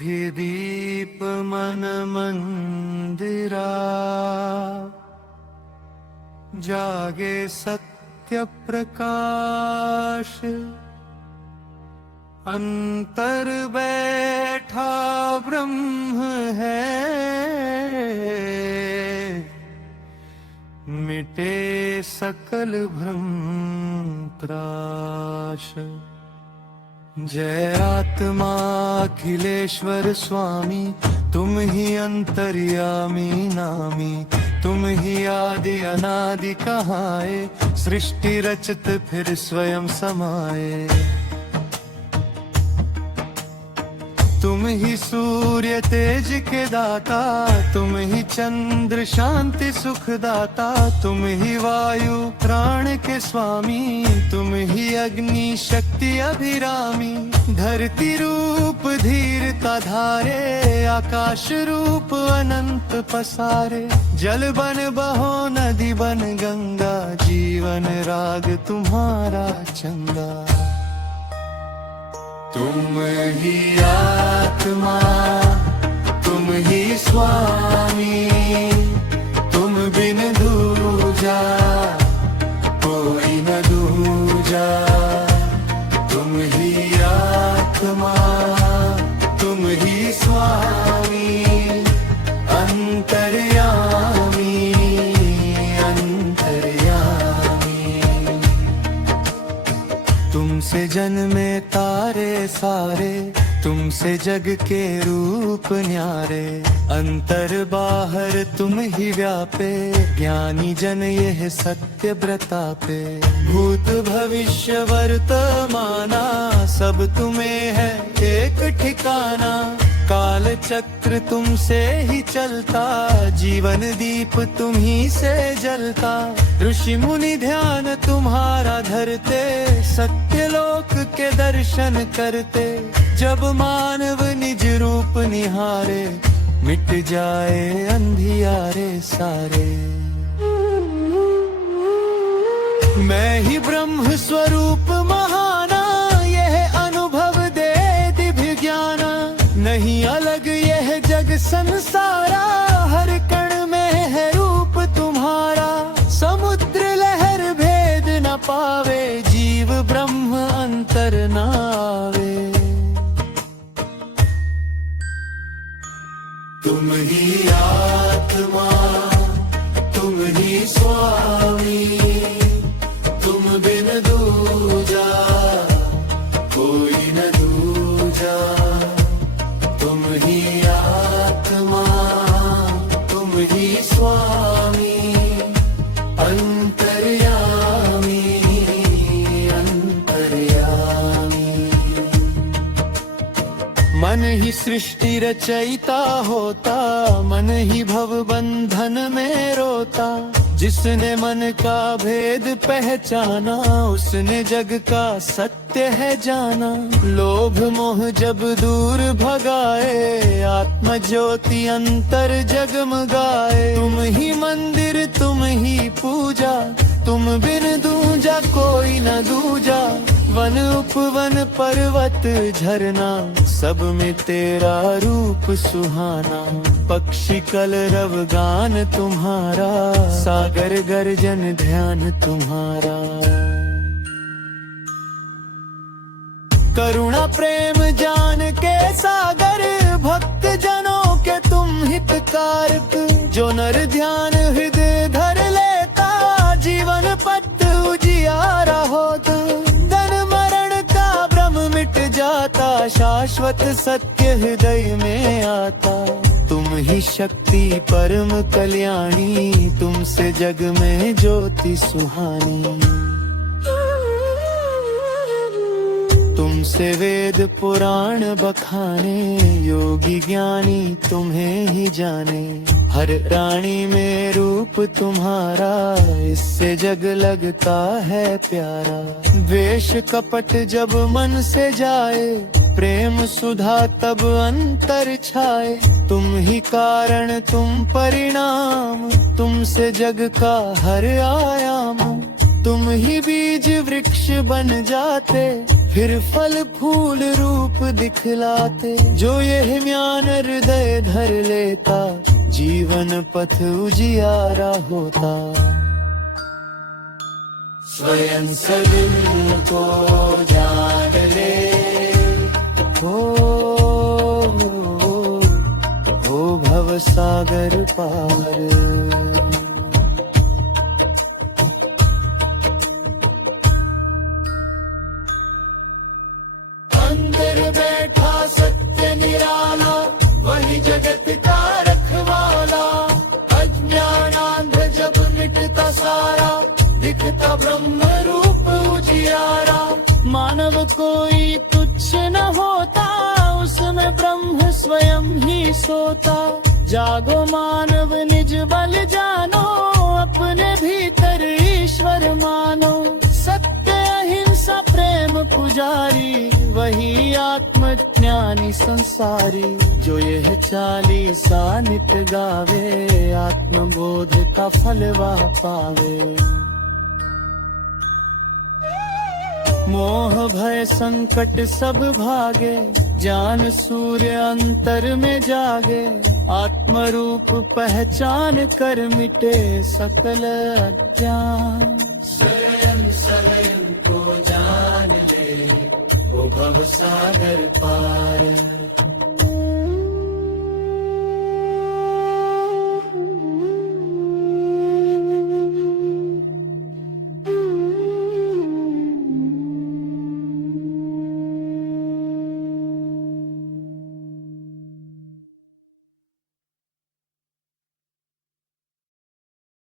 बुद्धिदीप मन मंदिरा, जागे सत्य प्रकाश। अंतर बैठा ब्रह्म है, मिटे सकल भ्रम त्राश। जय आत्मा अखिलेश्वर स्वामी, तुम ही अंतर्यामी नामी। तुम ही आदि अनादि कहाए, सृष्टि रचत फिर स्वयं समाये। तुम ही सूर्य तेज के दाता, तुम ही चंद्र शांति सुख दाता। तुम ही वायु प्राण के स्वामी, तुम ही अग्नि शक्ति अभिरामी। धरती रूप धीरता धारे, आकाश रूप अनंत पसारे। जल बन बहो नदी बन गंगा, जीवन राग तुम्हारा चंगा। तुम ही आत्मा, तुम ही स्वामी, तुम बिन दूजा कोई न दूजा। तुम ही आत्मा, तुम ही स्वामी, अंतर्यामी अंतर्यामी। तुमसे जन्मे तारे सारे, तुमसे जग के रूप न्यारे। अंतर बाहर तुम ही व्यापे, ज्ञानी जन यह सत्य प्रतापे। भूत भविष्य वर्तमाना, सब तुम्हें है एक ठिकाना। काल चक्र तुमसे ही चलता, जीवन दीप तुम ही से जलता। ऋषि मुनि ध्यान तुम्हारा धरते, सत्य लोक के दर्शन करते। जब मानव निज रूप निहारे, मिट जाए अंधियारे सारे। मैं ही ब्रह्म स्वरूप महाना, यह अनुभव दे दिव्य ज्ञाना। नहीं अलग यह जग संसारा, हर कण में है रूप तुम्हारा। समुद्र लहर भेद न पावे, जीव ब्रह्म अंतर न आवे। तुम ही आत्मा, तुम ही स्वामी, तुम बिन दूजा कोई न दूजा। तुम ही आत्मा, तुम ही स्वामी, अंतर्यामी अंतर्यामी। मन ही सृष्टि रचयिता होता, मन ही भव बंधन में रोता। जिसने मन का भेद पहचाना, उसने जग का सत्य है जाना। लोभ मोह जब दूर भगाए, आत्म ज्योति अंतर जगमगाए। तुम ही मंदिर तुम ही पूजा, तुम बिन दूजा कोई न दूजा। वन उपवन पर्वत झरना, सब में तेरा रूप सुहाना। पक्षी कलरव गान तुम्हारा, सागर गर्जन ध्यान तुम्हारा। करुणा प्रेम जान के सागर, भक्त जनों के तुम हितकारक। जो नर ध्यान हृदय धर लेता, जीवन पथ उजियारा होता। जाता शाश्वत सत्य हृदय में आता। तुम ही शक्ति परम कल्याणी, तुमसे जग में ज्योति सुहानी। तुमसे वेद पुराण बखाने, योगी ज्ञानी तुम्हें ही जाने। हर प्राणी में रूप तुम्हारा, इससे जग लगता है प्यारा। द्वेष कपट जब मन से जाए, प्रेम सुधा तब अंतर छाए। तुम ही कारण तुम परिणाम, तुमसे जग का हर आयाम। तुम ही बीज वृक्ष बन जाते, फिर फल फूल रूप दिखलाते। जो यह म्यान हृदय धर लेता, जीवन पथ उजियारा होता। स्वयं सदिल को जान ले, हो भव सागर पार। अंदर बैठा सत्य निराला, वही जगत का रखवाला। अज्ञानांध जब मिटता सारा, दिखता ब्रह्म रूप उजियारा। मानव कोई तुच्छ न होता, उसमें ब्रह्म स्वयं ही सोता। जागो मानव निज बल जानो, अपने भीतर ईश्वर मानो। सत्य अहिंसा प्रेम पुजारी, वही आत्मज्ञानी संसारी। जो यह चालीसा नित गावे, आत्मबोध का फल वह पावे। मोह भय संकट सब भागे, ज्ञान सूर्य अंतर में जागे। आत्मरूप पहचान कर मिटे सकल अज्ञान। स्वयं स्वयं को जान ले, वो भव सागर पार।